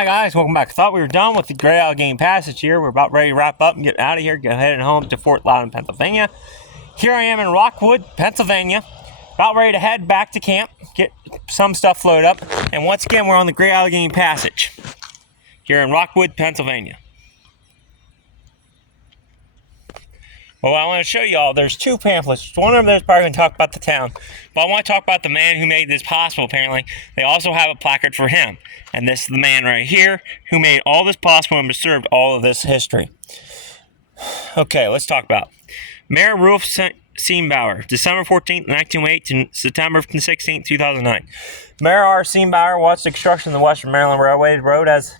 Hi guys, welcome back. I thought we were done with the Great Allegheny Passage here. We're about ready to wrap up and get out of here, get headed home to Fort Loudon, Pennsylvania. Here I am in Rockwood, Pennsylvania, about ready to head back to camp, get some stuff loaded up, and once again we're on the Great Allegheny Passage here in Rockwood, Pennsylvania. Well, I want to show you all, there's two pamphlets. One of them is probably going to talk about the town, but I want to talk about the man who made this possible, apparently. They also have a placard for him, and this is the man right here who made all this possible and preserved all of this history. Okay, let's talk about Mayor Rudolph Seimbauer, December 14th, 1908 to September 16th, 2009. Mayor R. Seimbauer watched the construction of the Western Maryland Railway Road as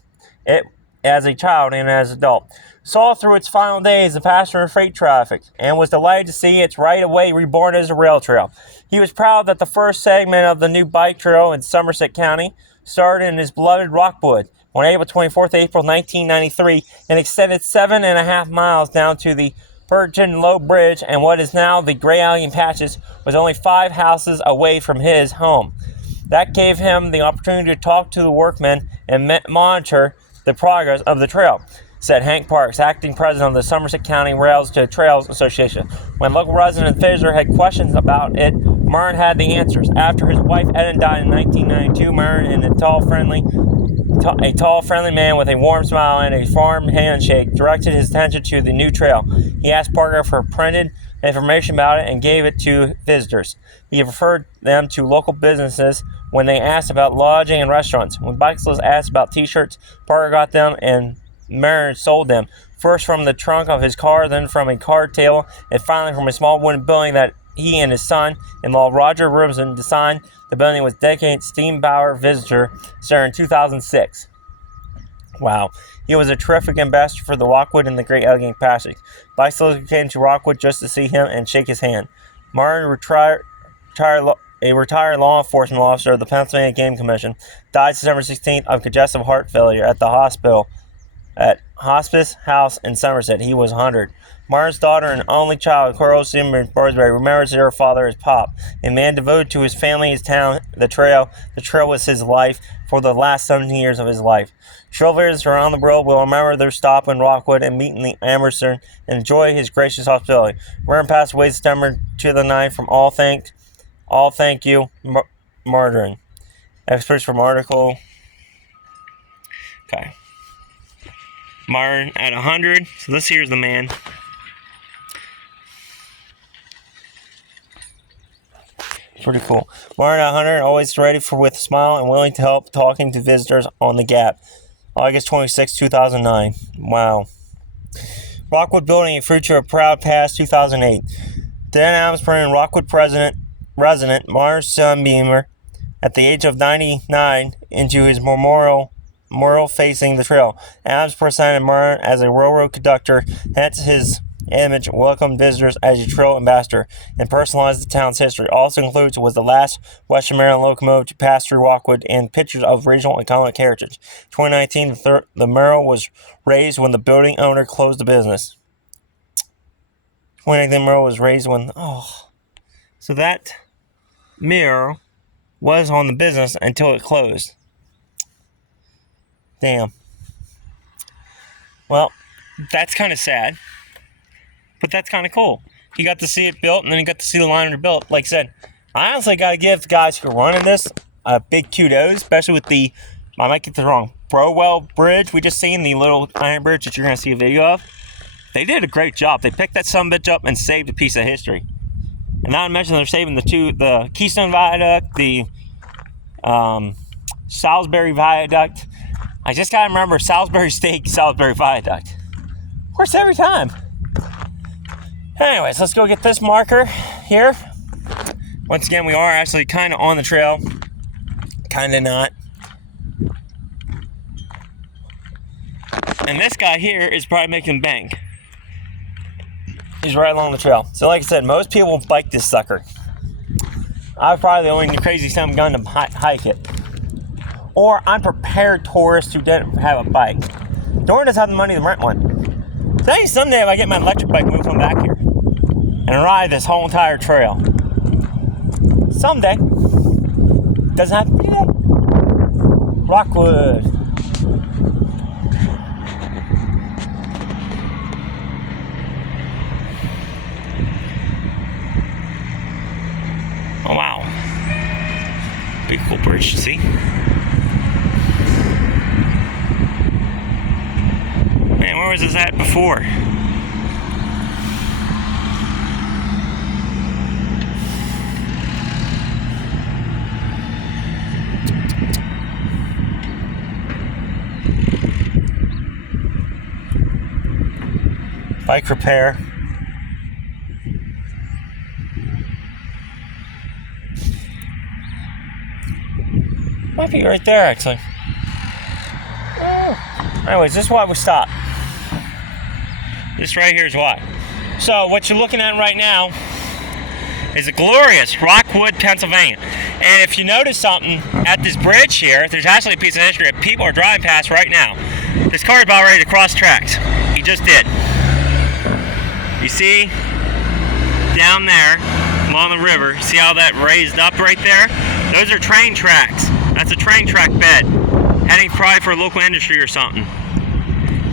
a child and as an adult. Saw through its final days the passenger and freight traffic, and was delighted to see its right-of-way reborn as a rail trail. He was proud that the first segment of the new bike trail in Somerset County started in his beloved Rockwood on April 24th, 1993, and extended 7.5 miles down to the Burton Low Bridge, and what is now the Great Allegheny Passage was only 5 houses away from his home. That gave him the opportunity to talk to the workmen and monitor the progress of the trail, said Hank Parks, acting president of the Somerset County Rails to Trails Association. When local resident Fisher had questions about it, Murren had the answers. After his wife Ellen died in 1992, Murren, a tall, friendly man with a warm smile and a firm handshake, directed his attention to the new trail. He asked Parker for printed information about it and gave it to visitors. He referred them to local businesses when they asked about lodging and restaurants. When bicyclists asked about t-shirts, Parker got them and Murren sold them, first from the trunk of his car, then from a card table, and finally from a small wooden building that he and his son-in-law Roger Robinson designed. The building was dedicated to Seimbauer Visitor Center in 2006. Wow. He was a terrific ambassador for the Rockwood and the Great Allegheny Passage. Bicyclists came to Rockwood just to see him and shake his hand. Murren, a retired law enforcement officer of the Pennsylvania Game Commission, died December 16th of congestive heart failure at the Hospice House in Somerset. He was 100. Murren's daughter and only child, Coral Simon Borsberry, remembers her father as Pop, a man devoted to his family, his town, the trail. The trail was his life for the last 17 years of his life. Trail visitors around the world will remember their stop in Rockwood and meeting the Emerson and enjoy his gracious hospitality. Murren passed away September 9th from all thank you, Martyrin. Experts from article. Okay. Murren at 100. So this here's the man. Pretty cool. Murren at 100, always ready with a smile and willing to help talking to visitors on the Gap. August 26, 2009. Wow. Rockwood building a future of proud past 2008. Dan Amsper and Rockwood resident Mars Sunbeamer, at the age of 99, into his memorial facing the trail. Adams presented Murren as a railroad conductor, hence his image welcomed visitors as a trail ambassador, and personalized the town's history. Also includes was the last Western Maryland locomotive to pass through Rockwood and pictures of regional economic heritage. 2019, the mural was raised when the building owner closed the business. 2019, the mural was raised when, so that mural was on the business until it closed. Damn. Well, that's kind of sad, but that's kind of cool. He got to see it built, and then he got to see the liner built. Like I said, I honestly got to give the guys who are running this a big kudos, especially with the, I might get this wrong, Browell Bridge. We just seen the little iron bridge that you're going to see a video of. They did a great job. They picked that sumbitch up and saved a piece of history. And not to mention they're saving the Keystone Viaduct, the Salisbury Viaduct. I just gotta remember Salisbury Steak, Salisbury Viaduct. Works every time. Anyways, let's go get this marker here. Once again, we are actually kind of on the trail. Kind of not. And this guy here is probably making bank. He's right along the trail. So like I said, most people bike this sucker. I was probably the only crazy son gun to hike it. Or unprepared tourist who didn't have a bike. Nor does have the money to rent one. Maybe someday if I get my electric bike, we'll come back here and ride this whole entire trail. Someday. Doesn't have to be today. Rockwood. Oh wow. Big cool bridge to see. Man, where was this at before? Bike repair. Might be right there, actually. Oh. Anyways, this is why we stopped. This right here is why. So, what you're looking at right now is a glorious Rockwood, Pennsylvania. And if you notice something at this bridge here, there's actually a piece of history that people are driving past right now. This car is about ready to cross tracks. He just did. You see, down there, along the river, see how that raised up right there? Those are train tracks. That's a train track bed, heading probably for a local industry or something.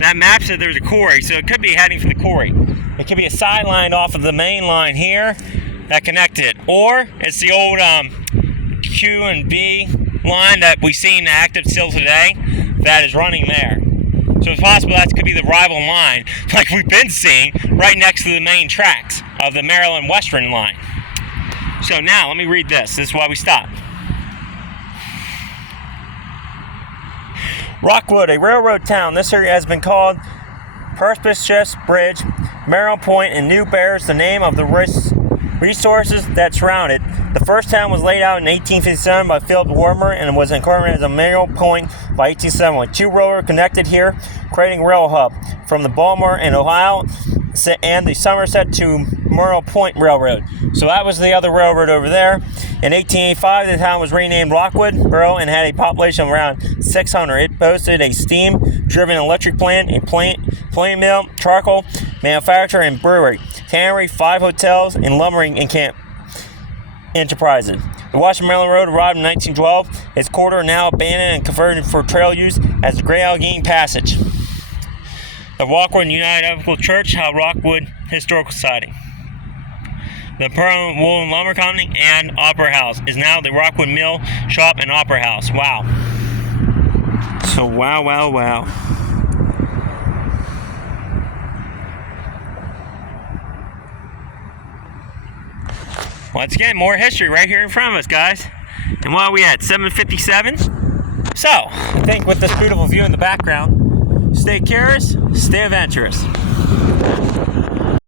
That map said there's a quarry, so it could be heading for the quarry. It could be a sideline off of the main line here that connected it. Or it's the old Q and B line that we see active still today that is running there. So it's possible that could be the rival line, like we've been seeing, right next to the main tracks of the Maryland Western line. So now, let me read this. This is why we stopped. Rockwood, a railroad town. This area has been called Perspicacious Bridge, Maryland Point, and New bears the name of the resources that surround it. The first town was laid out in 1857 by Philip Warmer and was incorporated as a Maryland Point by 1871. Two railroads connected here, creating a rail hub from the Baltimore and Ohio and the Somerset to Merle Point Railroad. So that was the other railroad over there. In 1885, the town was renamed Rockwood Borough and had a population of around 600. It boasted a steam-driven electric plant, a plain mill, charcoal manufacturer, and brewery, tannery, 5 hotels, and lumbering and camp enterprises. The Washington Maryland Road arrived in 1912. Its corridor now abandoned and converted for trail use as the Great Allegheny Passage. The Rockwood United Evangelical Church, Rockwood Historical Society. The Permanent Wool and Lumber Company and Opera House is now the Rockwood Mill Shop and Opera House. Wow. So wow. Once again, more history right here in front of us, guys. And what are we at? 7:57? So, I think with this beautiful view in the background, stay curious, stay adventurous.